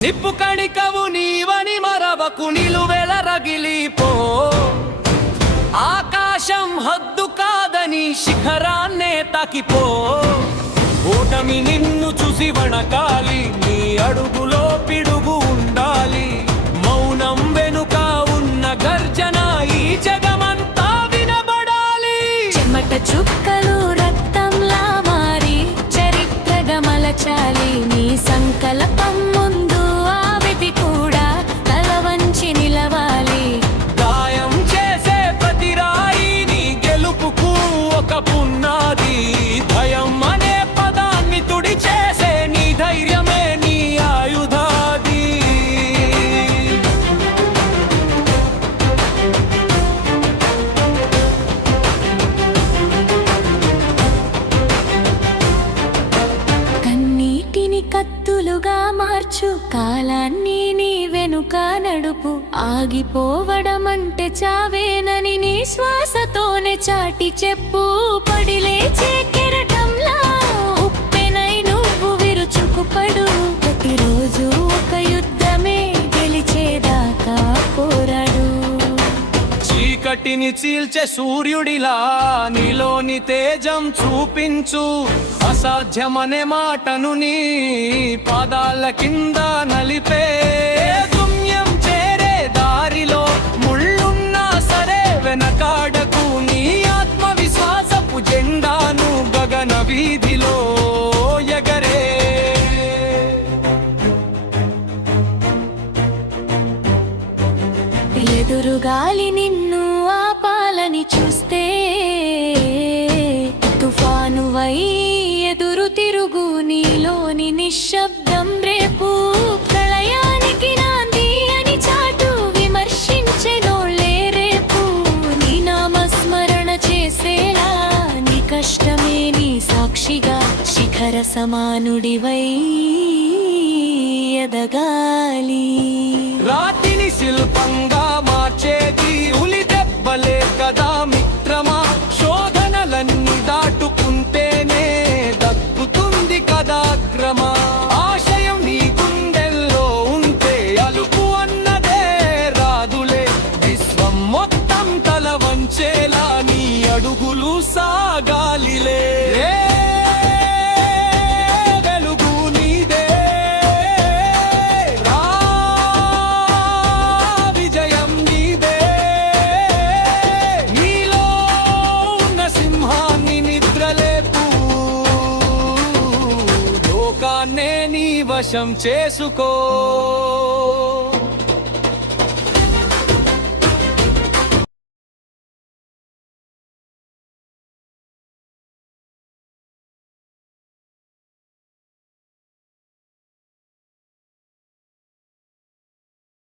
నిప్పు కణికవు నీవని మరవకు నిలువెల రగిలిపో ఆకాశం హద్దు కాదని శిఖరాన్నే తాకిపో ఓటమి నిన్ను చూసి వణకాలి నీ అడుగులో పిడుగు ఉండాలి మౌనం వెనుక ఉన్న గర్జన ఈ జగమంతా వినబడాలి చెమట చుక్కలు రక్తంలా మారి చరిత్రగా మలచాలి నీ సంకల్పం ముందు ఆవిది కూడా తల వంచి నిలవాలి గాయం చేసే ప్రతి రాయి నీ గెలుపుకు ఒక పునాది భయం అనే పదాన్ని తుడి చేసే నీ ధైర్యమే నీ ఆయుధాది కన్నీటిని కత్తులుగా మార్చు కాలాన్ని నీ వెనుక నడుపు ఆగిపోవడమంటే చావేనని నీ శ్వాసతోనే చాటి చెప్పు పడిలేచే కెరటంలా ఉప్పెనై నువ్వు విరుచుకుపడు ప్రతిరోజు ఒక యుద్ధమే గెలిచేదాకా పోరాడు చీకటిని చీల్చే సూర్యుడిలా నీలోని తేజం చూపించు అసాధ్యమనే మాటను నీ పాదాల కింద నలిపే గమ్యం చేరే దారిలో ముళ్ళున్నా సరే వెనకాడకు నీ ఆత్మవిశ్వాసపు జెండాను గగన వీధిలో ఎగరే ఎదురుగాలి నిన్ను ఆపాలని చూస్తే తుఫానువై ఎదురు తిరుగు నీలోని నిశ్శబ్దం రేపు ప్రళయానికి నాంది అని చాటు విమర్శించెనోళ్ళే రేపు నీ నామస్మరణ చేసేలా నీ కష్టమే నీ సాక్షిగా శిఖర సమానుడివై ఎదగాలి రాతిని శిల్పంగా మార్చేది ఉలి దెబ్బలే కదా మిత్రమా శోధనలన్నీ దాటుకుంటేనే దక్కుతుంది కదా గ్రమా ఆశయం నీ గుండెల్లో ఉంటే అలుపు అన్నదే రాదులే విశ్వం మొత్తం తల వంచేలా నీ అడుగులు సాగాలిలే లోకాన్నే నీ వశం చేసుకో